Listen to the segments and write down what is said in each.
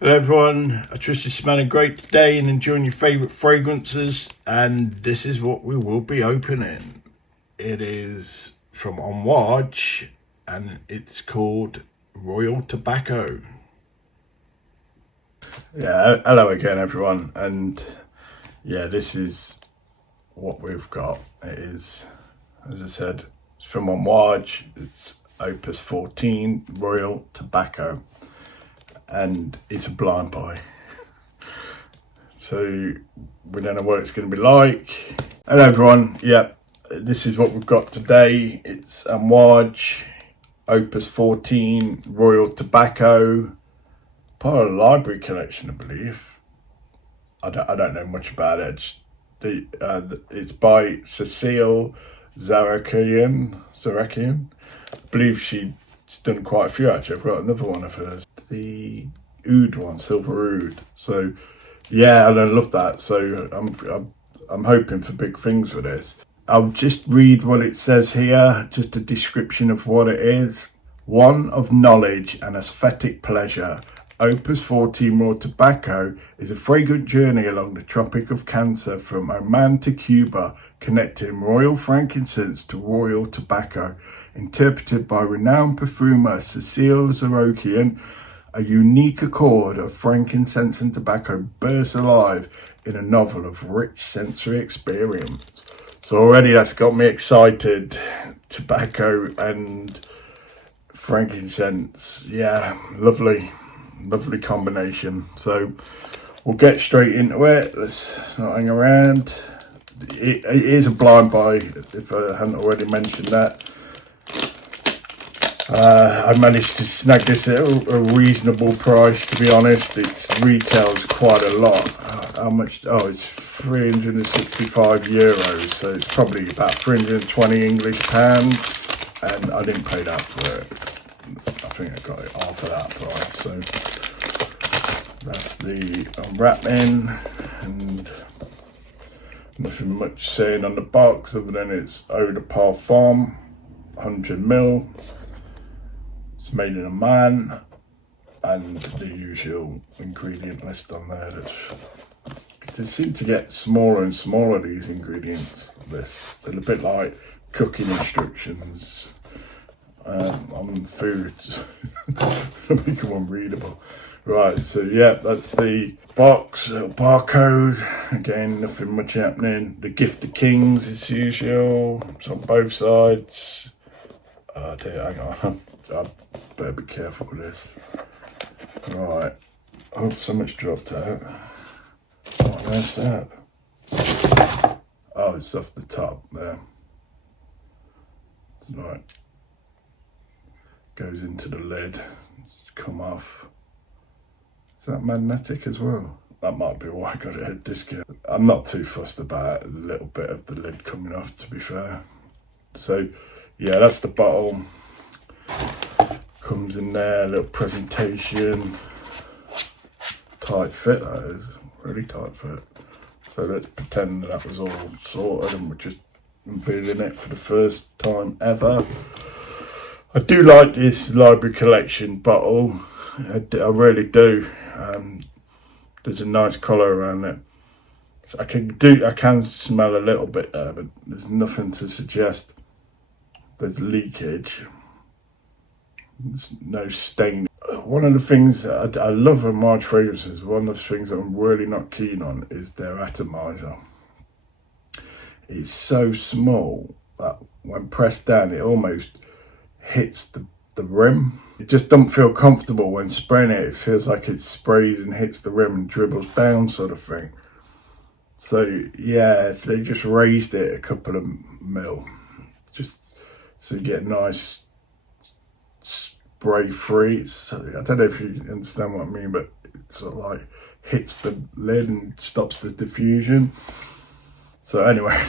Hello everyone, I trust you're smelling great today and enjoying your favourite fragrances, and this is what we will be opening. It is from Amouage and it's called Royal Tobacco. Yeah, hello again everyone, and yeah, this is what we've got. It is, as I said, it's from Amouage, it's Opus 14 Royal Tobacco. And it's a blind buy, so we don't know what it's going to be like. Hello everyone, this is what we've got today. It's Amouage Opus 14 Royal Tobacco, part of the library collection, I believe. I don't know much about it. It's by Cécile Zarokian. I believe she's done quite a few actually. I've got another one of hers, the oud one, silver oud. So yeah, and I love that. So I'm hoping for big things with this. I'll just read what it says here, just a description of what it is. One of knowledge and aesthetic pleasure, Opus 14 Royal Tobacco is a fragrant journey along the Tropic of Cancer from Oman to Cuba, connecting royal frankincense to royal tobacco. Interpreted by renowned perfumer Cécile Zarokian, a unique accord of frankincense and tobacco bursts alive in a novel of rich sensory experience. So already that's got me excited. Tobacco and frankincense, yeah, lovely combination. So we'll get straight into it. Let's not hang around. It is a blind buy, if I hadn't already mentioned that. I managed to snag this at a reasonable price, to be honest. It retails quite a lot. How much? Oh, it's 365 euros, so it's probably about 320 English pounds, and I didn't pay that for it. I think I got it half of that price. So that's the unwrapping, and nothing much saying on the box other than it's eau de parfum, 100ml. It's made in Oman, and the usual ingredient list on there. They seem to get smaller and smaller, these ingredients lists. They're a bit like cooking instructions on foods. Make them unreadable. Right, so yeah, that's the box, little barcode. Again, nothing much happening. The gift of kings as usual. It's on both sides. Oh dear, hang on. I better be careful with this. Right. Oh, so much dropped out. What on earth's that? Oh, it's off the top there. It's right. Goes into the lid. It's come off. Is that magnetic as well? That might be why I got it at a discount. I'm not too fussed about a little bit of the lid coming off, to be fair. So, yeah, that's the bottle. Comes in there, a little presentation. Tight fit, that is. Really tight fit. So let's pretend that was all sorted and we're just unveiling it for the first time ever. I do like this library collection bottle. I really do. There's a nice colour around it. So I can smell a little bit there, but there's nothing to suggest there's leakage. There's no stain. One of the things I love Amouage fragrances, one of the things that I'm really not keen on is their atomizer. It's so small that when pressed down it almost hits the rim. It just don't feel comfortable when spraying it. It feels like it sprays and hits the rim and dribbles down, sort of thing. So yeah, if they just raised it a couple of mil, just so you get nice spray free. I don't know if you understand what I mean, but it sort of like hits the lid and stops the diffusion. So anyway,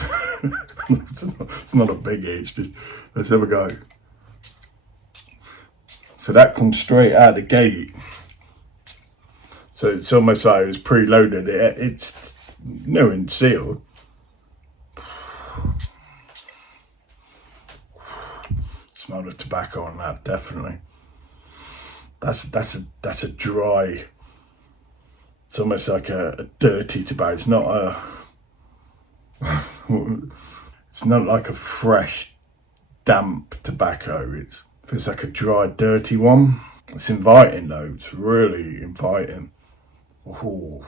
it's not a biggie, it's just, let's have a go. So that comes straight out the gate. So it's almost like it was preloaded. It's new and sealed. Smell the tobacco on that, definitely. That's a dry It's almost like a dirty tobacco. It's not it's not like a fresh, damp tobacco. It feels like a dry, dirty one. It's inviting though. It's really inviting. Ooh.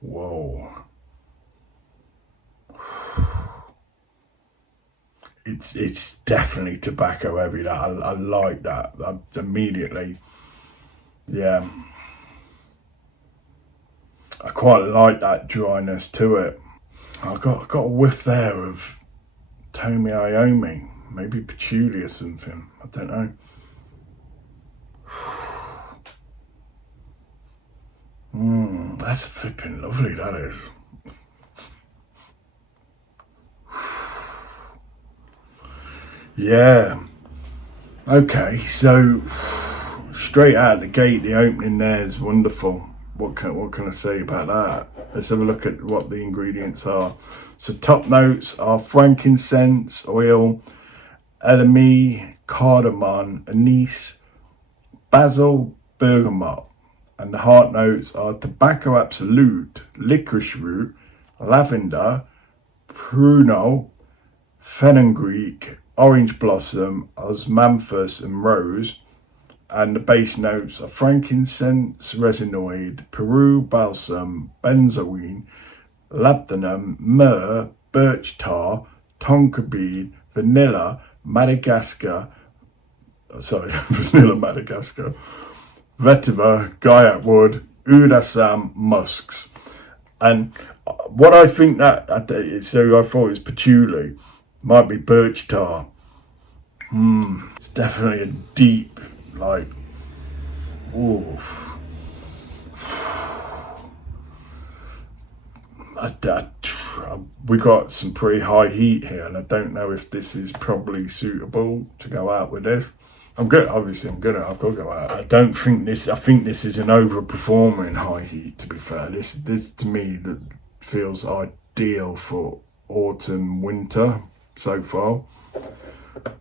Whoa. It's definitely tobacco heavy. That I like that. Immediately. Yeah. I quite like that dryness to it. I got a whiff there of Tomi Iommi, maybe patchouli or something. I don't know. That's flipping lovely. That is. Yeah. Okay, so straight out of the gate, the opening there is wonderful. What can I say about that? Let's have a look at what the ingredients are. So top notes are frankincense oil, Elemi, cardamom, anise, basil, bergamot. And the heart notes are tobacco absolute, licorice root, lavender, prunol, fenugreek, orange blossom, osmanthus and rose. And the base notes are frankincense, resinoid, Peru, balsam, benzoin, Labdanum, myrrh, birch tar, Tonka bead, vanilla, Madagascar, vanilla Madagascar, Vetiver, Guaiac wood, oud Assam, musks. And what I think so I thought it was patchouli, might be birch tar. It's definitely a deep, like, ooh. We got some pretty high heat here, and I don't know if this is probably suitable to go out with this. I've got to go out. I think this is an overperformer in high heat, to be fair. This to me that feels ideal for autumn, winter so far.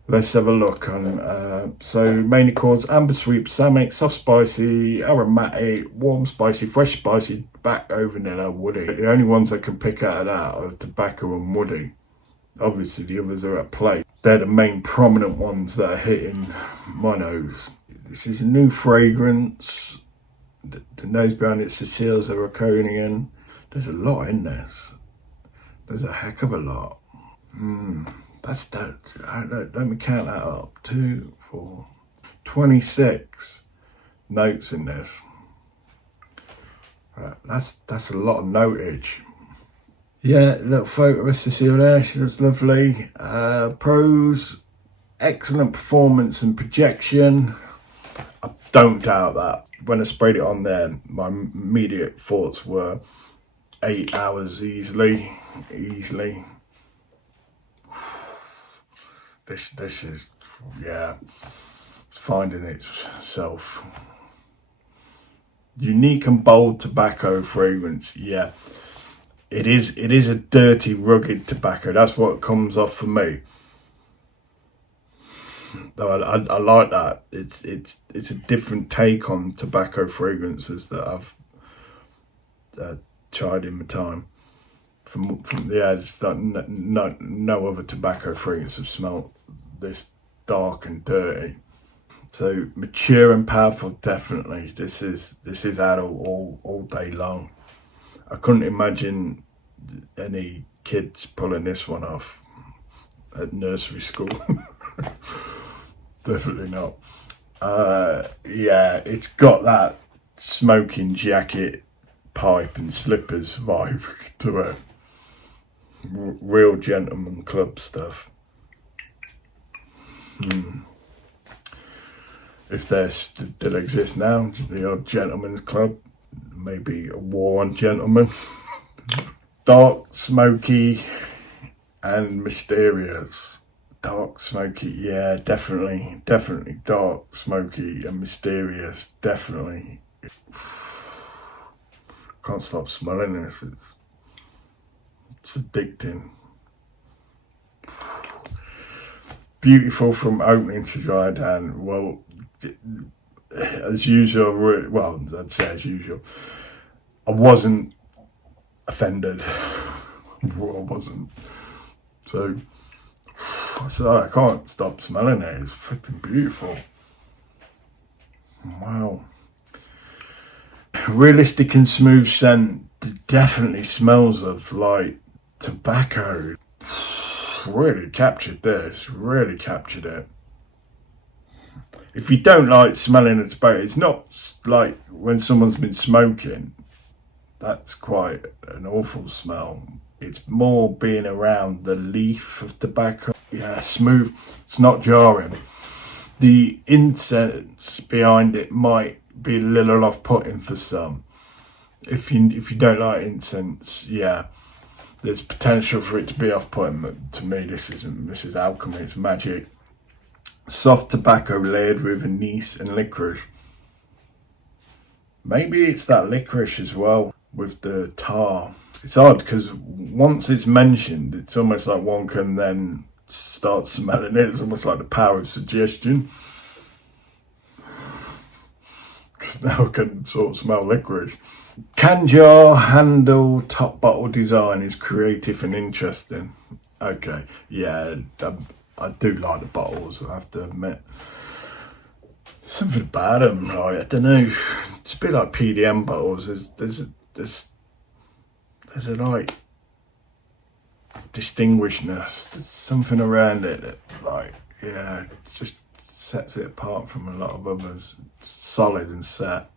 Let's have a look on, so mainly chords: amber, sweet, balsamic, soft spicy, aromatic, warm spicy, fresh spicy, tobacco, vanilla, woody. The only ones I can pick out of that are tobacco and woody. Obviously the others are at play. They're the main prominent ones that are hitting my nose. This is a new fragrance. The nose behind it's Cécile Zarokian. There's a lot in this. There's a heck of a lot. That's that. Let me count that up. 2, 4, 26 notes in this. That's a lot of notage. Yeah, little photo of Cécile there. She looks lovely. Pros: excellent performance and projection. I don't doubt that. When I sprayed it on there, my immediate thoughts were 8 hours easily. This is, yeah, it's finding itself. Unique and bold tobacco fragrance. Yeah, it is a dirty, rugged tobacco. That's what comes off for me. Though I like that. It's a different take on tobacco fragrances that I've tried in my time. It's like no other tobacco fragrance have smelled this dark and dirty. So mature and powerful, definitely. This is adult all day long. I couldn't imagine any kids pulling this one off at nursery school. Definitely not. Yeah, it's got that smoking jacket, pipe and slippers vibe to it. Real gentleman club stuff. If they still exist now, the odd gentleman's club, maybe a war on gentlemen. Dark, smoky and mysterious. Dark, smoky, yeah, definitely dark, smoky and mysterious, definitely. Can't stop smelling this. It's addicting. Beautiful from opening to dry down. Well, as usual, well, I'd say as usual, I wasn't offended. I wasn't. So I can't stop smelling it. It's flipping beautiful. Wow. Realistic and smooth scent. Definitely smells of like tobacco. Really captured this. Really captured it. If you don't like smelling of tobacco, it's not like when someone's been smoking. That's quite an awful smell. It's more being around the leaf of tobacco. Yeah, smooth. It's not jarring. The incense behind it might be a little off-putting for some. If you don't like incense, yeah, there's potential for it to be off-putting. But to me, this is alchemy. It's magic. Soft tobacco layered with anise and licorice. Maybe it's that licorice as well with the tar. It's odd because once it's mentioned, it's almost like one can then start smelling it. It's almost like the power of suggestion. Because now I can sort of smell licorice. Can jar, handle, top bottle design is creative and interesting. Okay, yeah, I do like the bottles, I have to admit. Something about them, like, I don't know. It's a bit like PDM bottles. There's a like distinguishedness. There's something around it that, like, yeah, it just sets it apart from a lot of others. It's solid and set.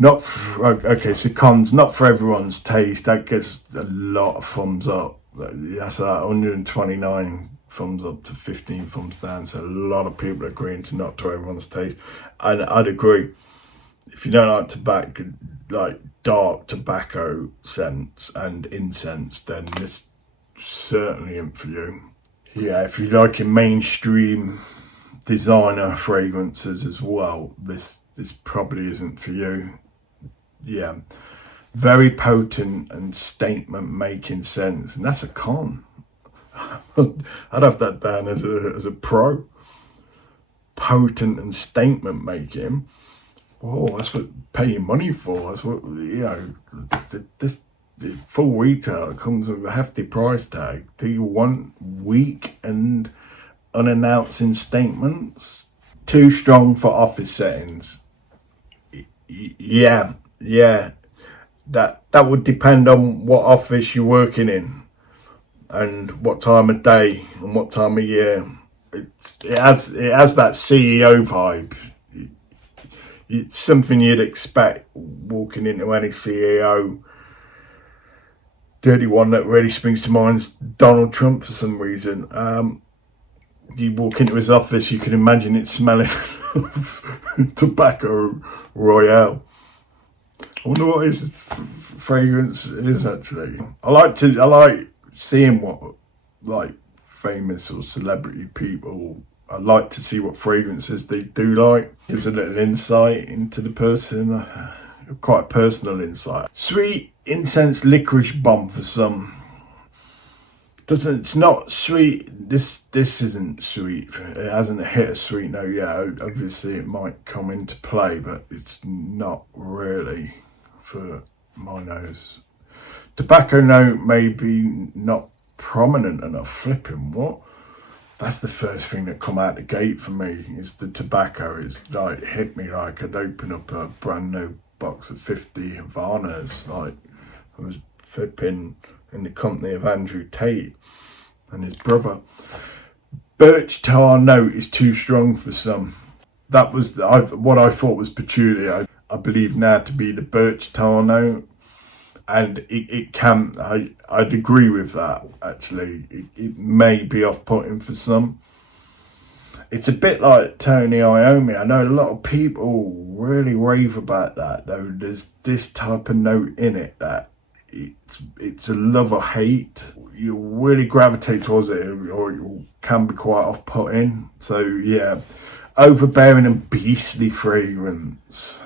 Not for, okay, so cons, not for everyone's taste. That gets a lot of thumbs up. That's 129 thumbs up to 15 thumbs down. So a lot of people agreeing to not to everyone's taste. And I'd agree. If you don't like tobacco, like dark tobacco scents and incense, then this certainly isn't for you. Yeah, if you're liking mainstream designer fragrances as well, this probably isn't for you. Yeah, very potent and statement making scents, and that's a con. I'd have that down as a pro. Potent and statement making. Oh, that's what paying money for. That's what, you know, this full retail comes with a hefty price tag. Do you want weak and unannouncing statements? Too strong for office settings. Yeah. That would depend on what office you're working in and what time of day and what time of year. It has that CEO vibe. It's something you'd expect walking into any CEO. The only one that really springs to mind is Donald Trump for some reason. You walk into his office, you can imagine it smelling of tobacco royale. I wonder what his fragrance is actually. I like seeing what like famous or celebrity people. I like to see what fragrances they do like. Gives a little insight into the person, quite a personal insight. Sweet incense licorice bomb for some. It's not sweet. This isn't sweet. It hasn't hit a sweet note yet. Obviously, it might come into play, but it's not really for my nose. Tobacco note may be not prominent enough. Flipping what? That's the first thing that come out the gate for me is the tobacco. It's like hit me like I'd open up a brand new box of 50 Havanas. Like I was flipping in the company of Andrew Tate and his brother. Birch tar note is too strong for some. That was what I thought was patchouli. I believe now to be the birch tar note. And it can, I'd agree with that, actually. It may be off-putting for some. It's a bit like Tony Iommi. I know a lot of people really rave about that, though. There's this type of note in it that it's a love or hate. You really gravitate towards it, or it can be quite off-putting. So, yeah, overbearing and beastly fragrance.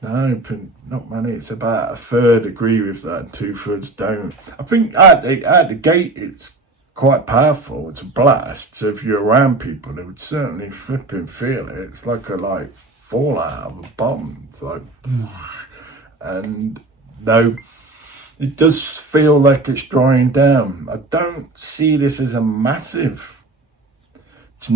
No, not many. It's about a third agree with that and 2/3 don't. I think at the gate it's quite powerful. It's a blast. So if you're around people, they would certainly flipping feel it. It's like a fallout of a bomb. It's like, and no, it does feel like it's drying down. I don't see this as a massive. It's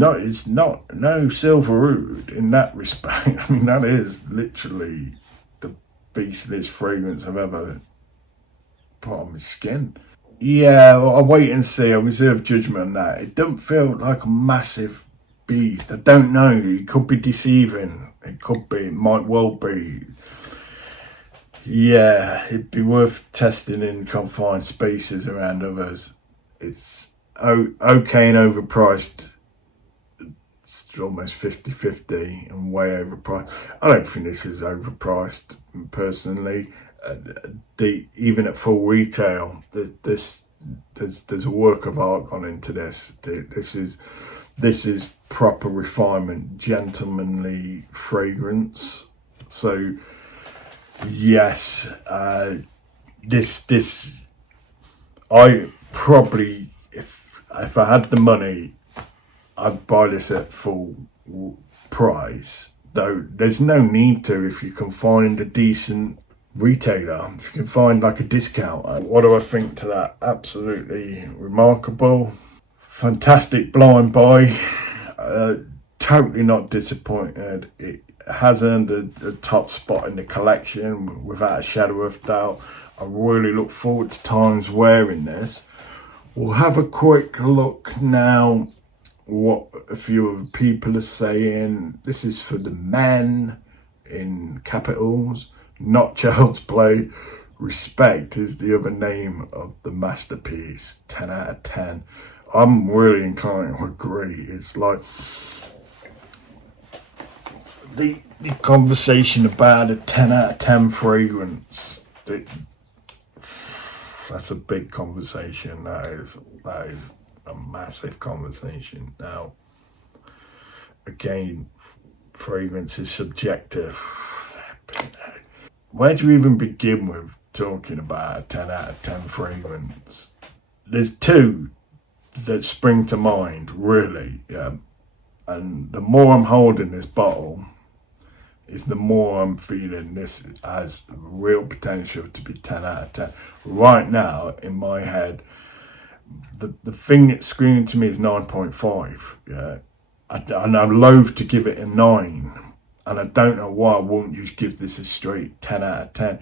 not no silver oud in that respect. I mean, that is literally the beastliest fragrance I've ever put on my skin. Yeah, well, I'll wait and see. I reserve judgment on that. It don't feel like a massive beast. I don't know. It could be deceiving. It could be. It might well be. Yeah, it'd be worth testing in confined spaces around others. It's okay and overpriced. It's almost 50-50 and way overpriced. I don't think this is overpriced, personally. Even at full retail, there's a work of art gone into this. This is proper refinement, gentlemanly fragrance. So yes, this I probably, if I had the money, I'd buy this at full price. Though there's no need to if you can find a decent retailer, if you can find like a discount. What do I think to that? Absolutely remarkable, fantastic blind buy. Totally not disappointed. It has earned a top spot in the collection without a shadow of doubt. I really look forward to times wearing this. We'll have a quick look now what a few of the people are saying. This is for the men in capitals, not child's play. Respect is the other name of the masterpiece. 10 out of 10. I'm really inclined to agree. It's like the conversation about a 10 out of 10 fragrance. That's a big conversation. That is a massive conversation. Now, again, fragrance is subjective. Where do you even begin with talking about a 10 out of 10 fragrance? There's two that spring to mind, really. And the more I'm holding this bottle, is the more I'm feeling this has real potential to be 10 out of 10. Right now, in my head, the thing that's screaming to me is 9.5. Yeah, and I'm loath to give it a 9, and I don't know why I won't just give this a straight 10 out of 10.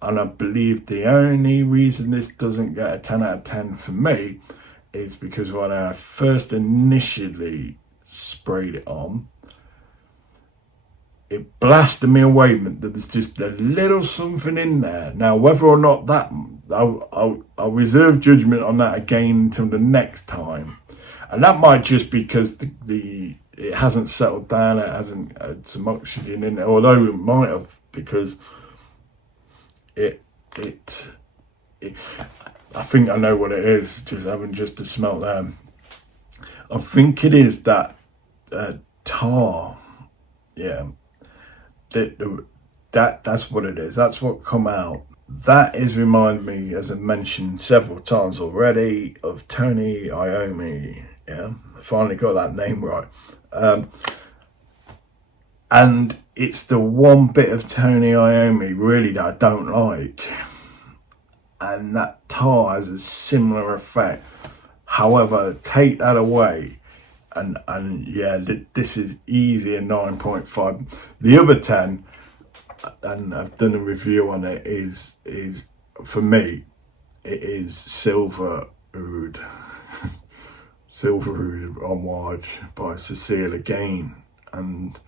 And I believe the only reason this doesn't get a 10 out of 10 for me is because when I first initially sprayed it on, it blasted me away. There was just a little something in there. Now, whether or not that, I'll reserve judgment on that again until the next time. And that might just because it hasn't settled down, it hasn't had some oxygen in it, although it might have, because it I think I know what it is, just having just to smell them. I think it is that tar, yeah. That's what it is. That's what come out. That is remind me, as I mentioned several times already, of Tony Iommi. Yeah, I finally got that name right. And it's the one bit of Tony Iommi really that I don't like. And that tar has a similar effect. However, take that away, and yeah, this is easy a 9.5. The other 10, and I've done a review on it, is for me, it is Silver Oud. Silver Oud Amouage by Cécile again, and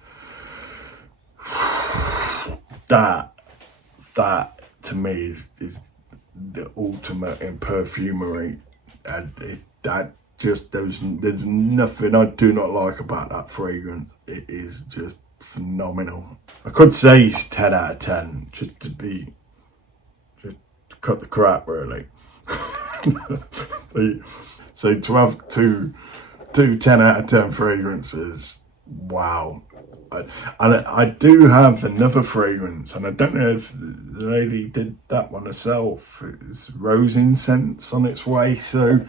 that to me is the ultimate in perfumery, and there's nothing I do not like about that fragrance. It is just phenomenal. I could say it's 10 out of 10 just to cut the crap, really. So to have two 10 out of 10 fragrances, wow. And I do have another fragrance, and I don't know if the lady did that one herself. It's rose incense on its way. So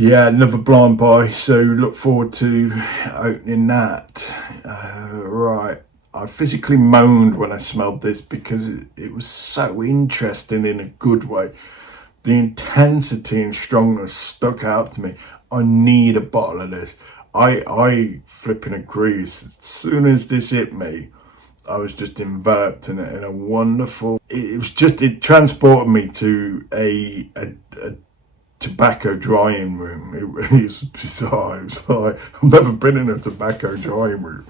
yeah, another blind buy, so look forward to opening that. Right, I physically moaned when I smelled this because it was so interesting in a good way. The intensity and strongness stuck out to me. I need a bottle of this. I flipping agree. As soon as this hit me, I was just enveloped in it in a wonderful. It transported me to a tobacco drying room. It was bizarre. It was like, I've never been in a tobacco drying room.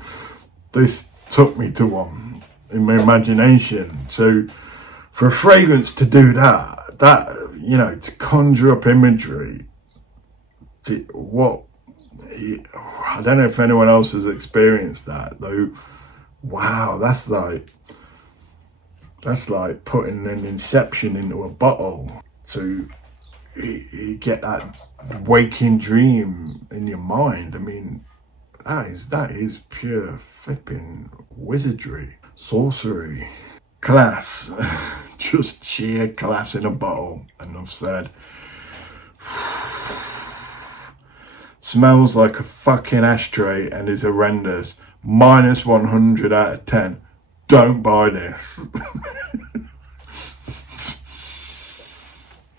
This took me to one in my imagination. So for a fragrance to do that, to conjure up imagery, I don't know if anyone else has experienced that though. Wow, that's like putting an inception into a bottle. So you get that waking dream in your mind. I mean, that is pure flipping wizardry, sorcery, class, just sheer class in a bottle. Enough said. Smells like a fucking ashtray and is horrendous. Minus 100 out of 10. Don't buy this.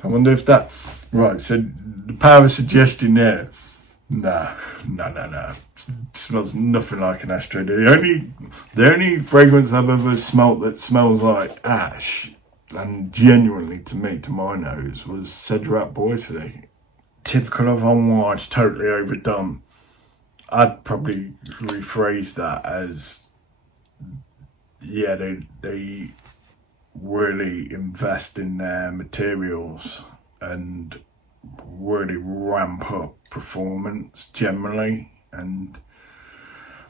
I wonder if that... Right, so the power of suggestion there. No. It smells nothing like an ashtray. The only fragrance I've ever smelt that smells like ash, and genuinely to me, to my nose, was Cedrat Boise. Typical of Amouage, totally overdone. I'd probably rephrase that as, yeah, they really invest in their materials and really ramp up performance generally, and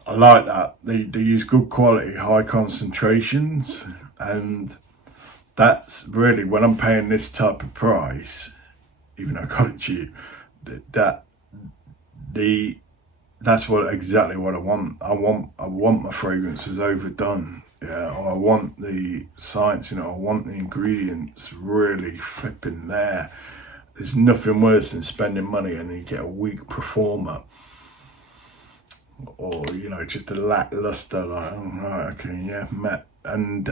I like that. They use good quality, high concentrations, and that's really, when I'm paying this type of price, even though I got it cheap, that's exactly what I want. I want my fragrances overdone. Yeah, I want the science, I want the ingredients really flipping there. There's nothing worse than spending money and you get a weak performer, or just a lackluster, like, oh, right, okay, yeah, met. And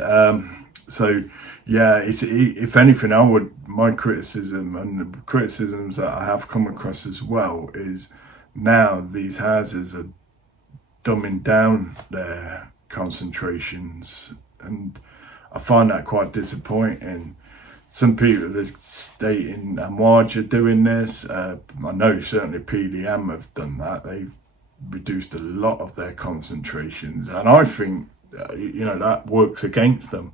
so yeah, if anything, my criticism, and the criticisms that I have come across as well, is now these houses are dumbing down their concentrations, and I find that quite disappointing. Some people, the state in Amouage are doing this. I know certainly PDM have done that. They've reduced a lot of their concentrations, and I think that works against them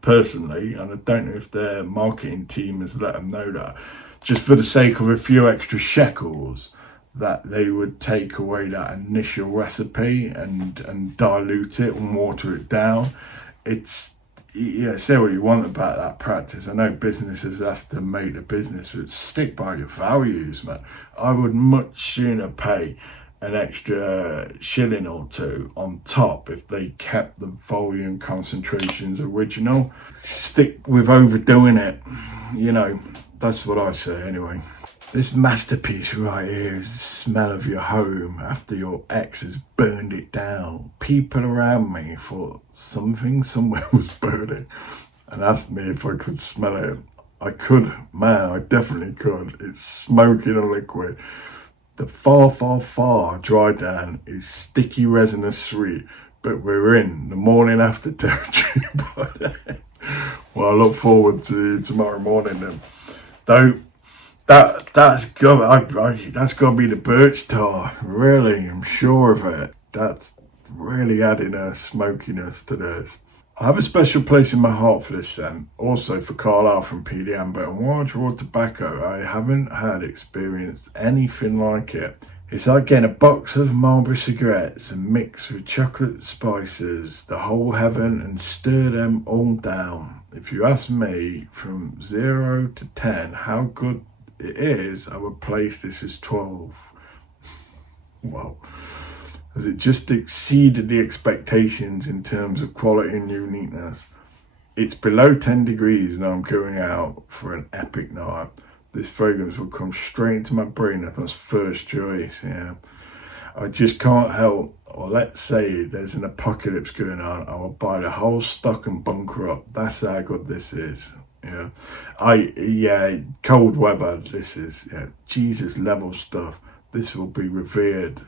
personally, and I don't know if their marketing team has let them know that, just for the sake of a few extra shekels, that they would take away that initial recipe and dilute it and water it down. It's, say what you want about that practice. I know businesses have to make the business, but stick by your values, man. I would much sooner pay an extra shilling or two on top if they kept the volume concentrations original. Stick with overdoing it, that's what I say anyway. This masterpiece right here is the smell of your home after your ex has burned it down. People around me thought something somewhere was burning and asked me if I could smell it. I could, man, I definitely could. It's smoking a liquid. The far dry down is sticky, resinous, sweet, but we're in the morning after territory by then. Well, I look forward to tomorrow morning then. Though, that's got to be the birch tar. Really, I'm sure of it. That's really adding a smokiness to this. I have a special place in my heart for this scent, also for Carlisle from PDM, but Amouage raw tobacco, I haven't experienced anything like it. It's like getting a box of Marlboro cigarettes and mix with chocolate spices, the whole heaven, and stir them all down. If you ask me, from 0 to 10, how good it is, I would place this as 12. Well, as it just exceeded the expectations in terms of quality and uniqueness. It's below 10 degrees and I'm going out for an epic night. this fragrance will come straight into my brain as first choice. Yeah, I just can't help. Or let's say there's an apocalypse going on, I will buy the whole stock and bunker up. That's how good this is. Cold weather. This is Jesus level stuff. This will be revered.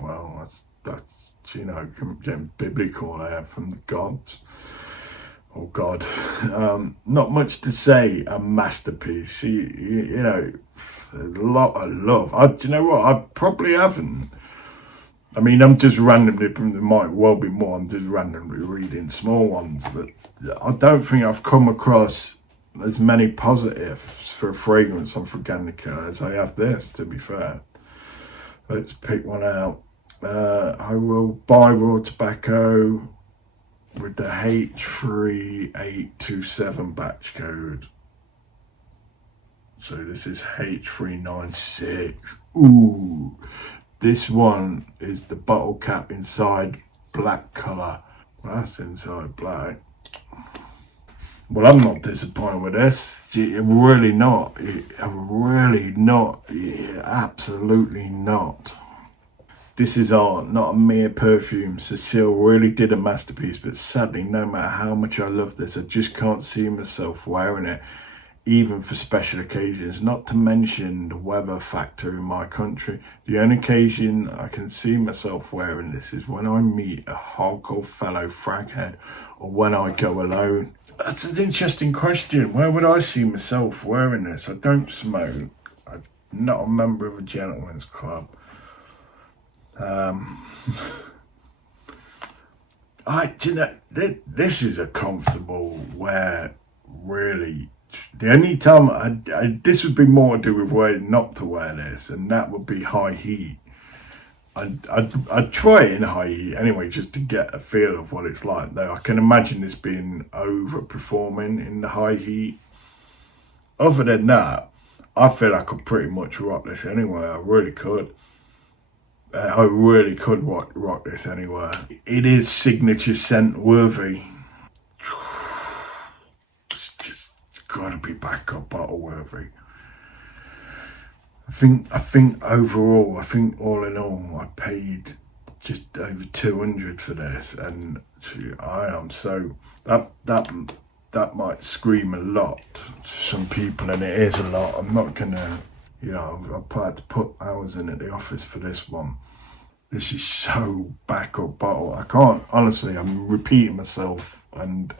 Well, that's getting biblical there from the gods. Oh God, not much to say. A masterpiece. You know, a lot of love. Do you know what? I probably haven't. I mean, I'm just randomly, there might well be more, I'm just randomly reading small ones, but I don't think I've come across as many positives for a fragrance on Fraganica as I have this, to be fair. Let's pick one out. I will buy raw tobacco with the H3827 batch code. So this is H396. Ooh. This one is the bottle cap inside black colour. Well, that's inside black. Well, I'm not disappointed with this. Really not. Really not. Absolutely not. This is art, not a mere perfume. Cécile really did a masterpiece, but sadly, no matter how much I love this, I just can't see myself wearing it, even for special occasions, not to mention the weather factor in my country. The only occasion I can see myself wearing this is when I meet a hardcore fellow fraghead or when I go alone. That's an interesting question. Where would I see myself wearing this? I don't smoke. I'm not a member of a gentleman's club. This is a comfortable wear, really. The only time this would be more to do with wearing not to wear this, and that would be high heat. I'd try it in high heat anyway, just to get a feel of what it's like. Though I can imagine this being overperforming in the high heat. Other than that, I feel I could pretty much rock this anywhere. I really could. I really could rock this anywhere. It is signature scent worthy. Gotta be backup bottle worthy. I think overall, all in all, I paid just over 200 for this, and I am so that might scream a lot to some people, and it is a lot. I'm not gonna, I've had to put hours in at the office for this one. This is so backup bottle. I can't, honestly, I'm repeating myself, and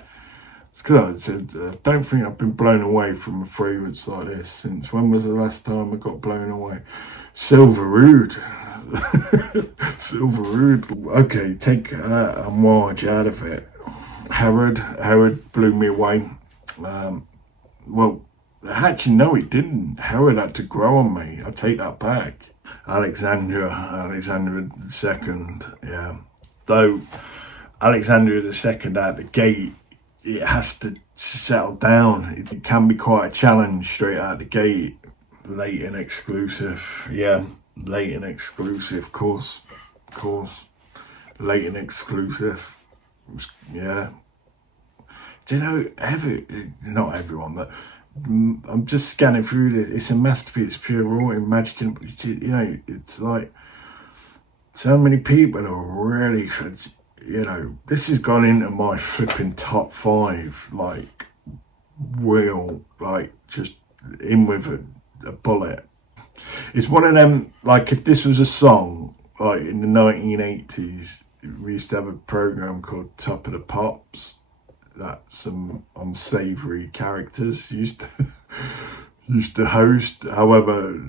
it's because I don't think I've been blown away from a fragrance like this since, when was the last time I got blown away? Silveroud. Silveroud. Okay, take Amouage out of it. Herod blew me away. Well, actually, no, it didn't. Herod had to grow on me. I take that back. Alexandra II, yeah. Though Alexandra II out the gate, it has to settle down. It can be quite a challenge straight out the gate. Late and exclusive, yeah. Late and exclusive, of course. Late and exclusive, yeah. Do you know, not everyone, but I'm just scanning through this. It's a masterpiece, pure raw in magic, and it's like so many people are really, this has gone into my flipping top 5, like real, like just in with a bullet. It's one of them, like if this was a song, like in the 1980s, we used to have a program called Top of the Pops that some unsavory characters used to host. However,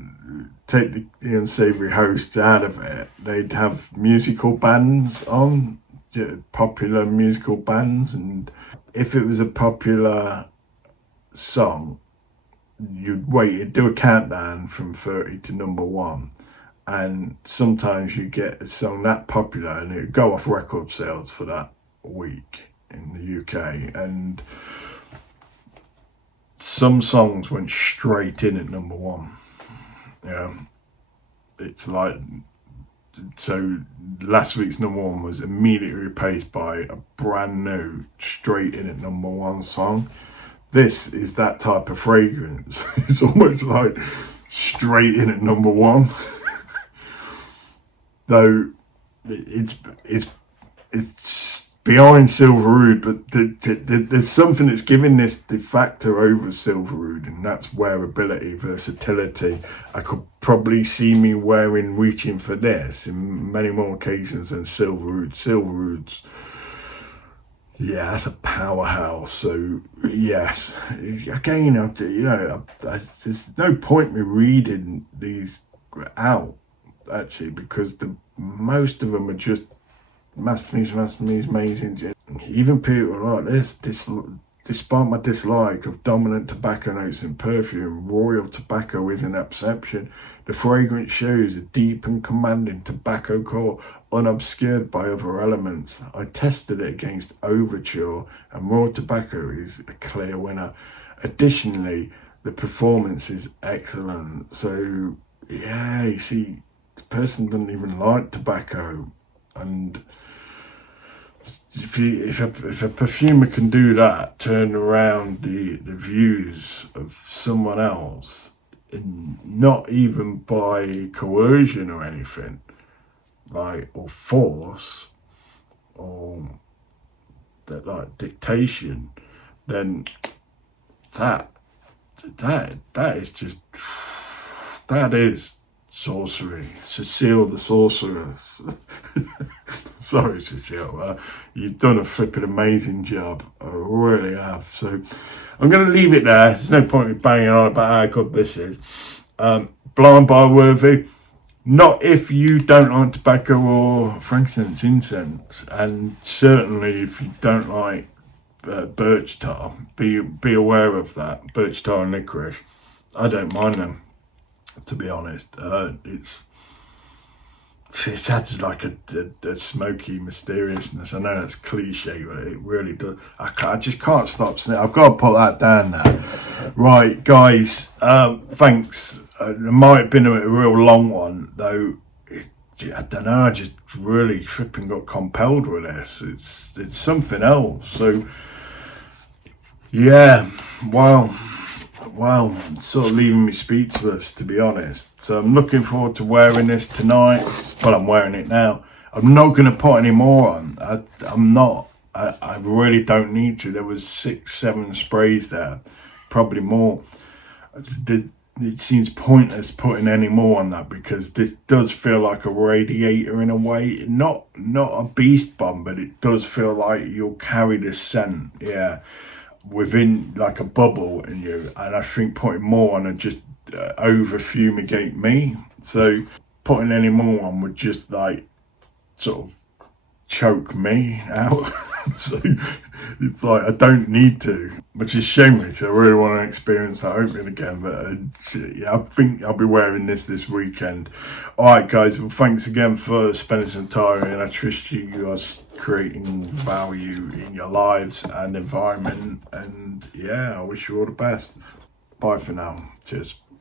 take the unsavory hosts out of it, they'd have musical bands on, popular musical bands, and if it was a popular song, you'd do a countdown from 30 to number 1, and sometimes you get a song that popular and it would go off record sales for that week in the UK, and some songs went straight in at number 1. Yeah, it's like, so last week's number 1 was immediately replaced by a brand new straight in at number 1 song. This is that type of fragrance. It's almost like straight in at number one. Though it's behind Silverwood, but there's something that's giving this de facto over Silverwood, and that's wearability, versatility. I could probably see me reaching for this in many more occasions than Silverwood. Silverwood's, yeah, that's a powerhouse. So yes, again, there's no point me reading these out actually, because most of them are just masterpiece, amazing. Even people like this, despite my dislike of dominant tobacco notes in perfume, royal tobacco is an exception. The fragrance shows a deep and commanding tobacco core, unobscured by other elements. I tested it against Overture, and raw tobacco is a clear winner. Additionally, the performance is excellent. So yeah, you see, the person doesn't even like tobacco, and if a perfumer can do that, turn around the views of someone else, and not even by coercion or anything, like, or force, or that, like, dictation, then that is just, that is sorcery. Cécile the sorceress. Sorry, Cécile, you've done a flipping amazing job. I really have. So I'm going to leave it there. There's no point in banging on about how good this is. Blind Buy worthy. Not if you don't like tobacco or frankincense incense, and certainly if you don't like birch tar, be aware of that. Birch tar and licorice. I don't mind them, to be honest. It adds like a smoky mysteriousness. I know that's cliche, but it really does. I just can't stop sniffing. I've got to put that down now. Right, guys, thanks. It might have been a real long one, though. I don't know, I just really flipping got compelled with this. It's something else. So, yeah, wow, it's sort of leaving me speechless, to be honest. So I'm looking forward to wearing this tonight. Well, I'm wearing it now. I'm not going to put any more on. I'm not. I really don't need to. There was 6-7 sprays there, probably more. It seems pointless putting any more on that, because this does feel like a radiator in a way. Not a beast bomb, but it does feel like you'll carry this scent, yeah, within like a bubble in you. And I think putting more on would just over fumigate me. So putting any more on would just like sort of choke me out. So it's like I don't need to, which is shameful because I really want to experience that opening again. But yeah, I think I'll be wearing this weekend. Alright guys, well thanks again for spending some time, and I trust you guys creating value in your lives and environment, and yeah, I wish you all the best. Bye for now. Cheers.